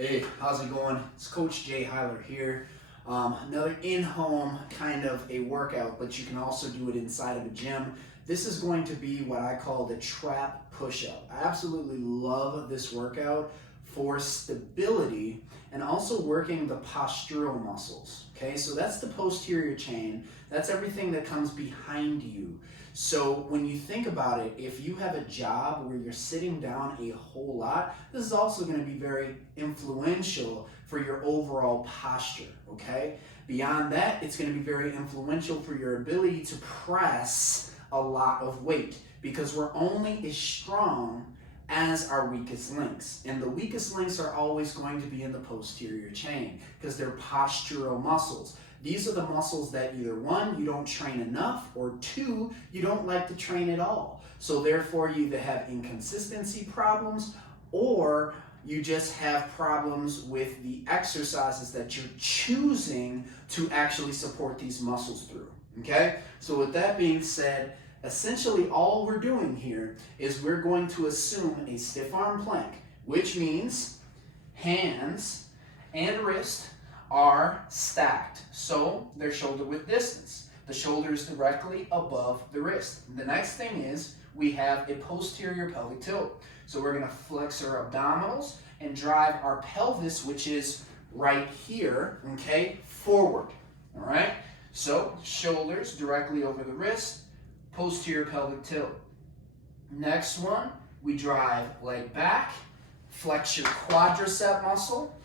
Hey, how's it going? It's Coach Hyler here. Another in-home kind of a workout, but you can also do it inside of a gym. This is going to be what I call the trap push-up. I absolutely love this workout for stability and also working the postural muscles. Okay, so that's the posterior chain. That's everything that comes behind you. So when you think about it, if you have a job where you're sitting down a whole lot, this is also going to be very influential for your overall posture, okay? Beyond that, it's going to be very influential for your ability to press a lot of weight because we're only as strong as our weakest links. And the weakest links are always going to be in the posterior chain because they're postural muscles. These are the muscles that either one, you don't train enough, or two, you don't like to train at all. So therefore you either have inconsistency problems or you just have problems with the exercises that you're choosing to actually support these muscles through, okay? So with that being said, essentially all we're doing here is we're going to assume a stiff arm plank, which means hands and wrist are stacked, so they're shoulder width distance. The shoulder is directly above the wrist. The next thing is we have a posterior pelvic tilt. So we're going to flex our abdominals and drive our pelvis, which is right here, okay, forward. All right? So shoulders directly over the wrist, posterior pelvic tilt. Next one, we drive leg back, flex your quadricep muscle,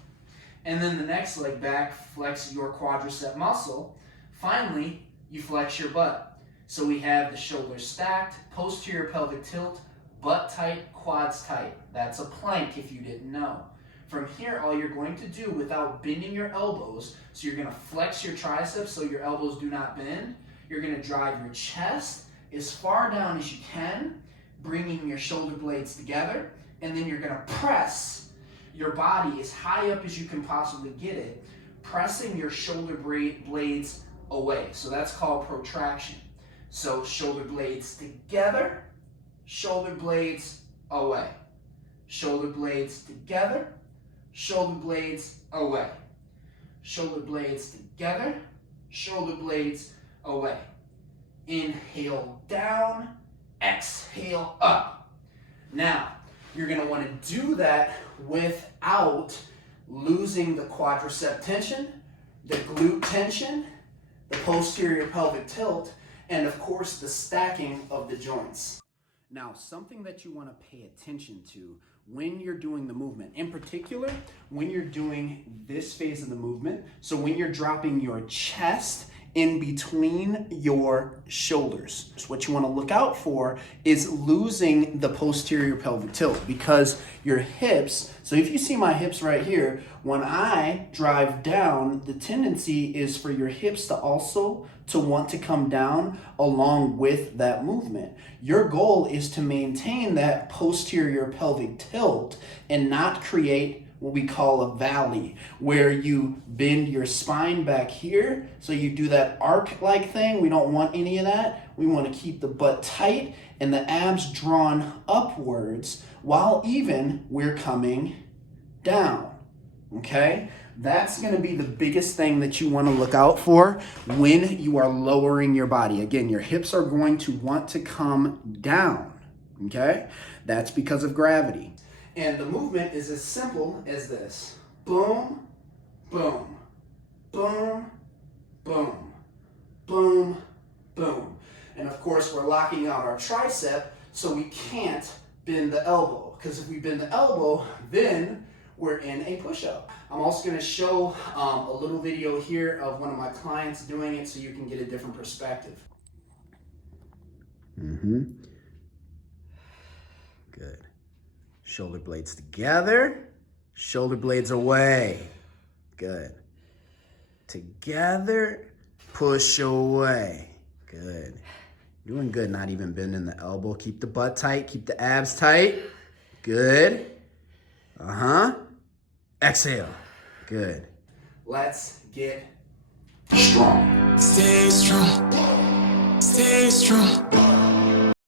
and then the next leg back, flex your quadricep muscle. Finally, you flex your butt. So we have the shoulders stacked, posterior pelvic tilt, butt tight, quads tight. That's a plank if you didn't know. From here, all you're going to do without bending your elbows, so you're going to flex your triceps so your elbows do not bend. You're going to drive your chest as far down as you can, bringing your shoulder blades together, and then you're going to press your body as high up as you can possibly get it, pressing your shoulder blades away. So that's called protraction. So shoulder blades together, shoulder blades away. Shoulder blades together, shoulder blades away. Shoulder blades together, shoulder blades away. Inhale down, exhale up. Now, you're going to want to do that without losing the quadricep tension, the glute tension, the posterior pelvic tilt, and of course the stacking of the joints. Now, something that you want to pay attention to when you're doing the movement, in particular, when you're doing this phase of the movement, so when you're dropping your chest in between your shoulders. So what you want to look out for is losing the posterior pelvic tilt because your hips, so if you see my hips right here, when I drive down, the tendency is for your hips to also want to come down along with that movement. Your goal is to maintain that posterior pelvic tilt and not create what we call a valley, where you bend your spine back here. So you do that arc-like thing. We don't want any of that. We want to keep the butt tight and the abs drawn upwards while even we're coming down, okay? That's going to be the biggest thing that you want to look out for when you are lowering your body. Again, your hips are going to want to come down, okay? That's because of gravity. And the movement is as simple as this. Boom, boom, boom, boom, boom, boom. And of course, we're locking out our tricep so we can't bend the elbow. Because if we bend the elbow, then we're in a push-up. I'm also going to show a little video here of one of my clients doing it so you can get a different perspective. Good. Shoulder blades together, shoulder blades away. Good. Together, push away. Good. Doing good, not even bending the elbow. Keep the butt tight, keep the abs tight. Good. Exhale. Good. Let's get strong. Stay strong. Stay strong.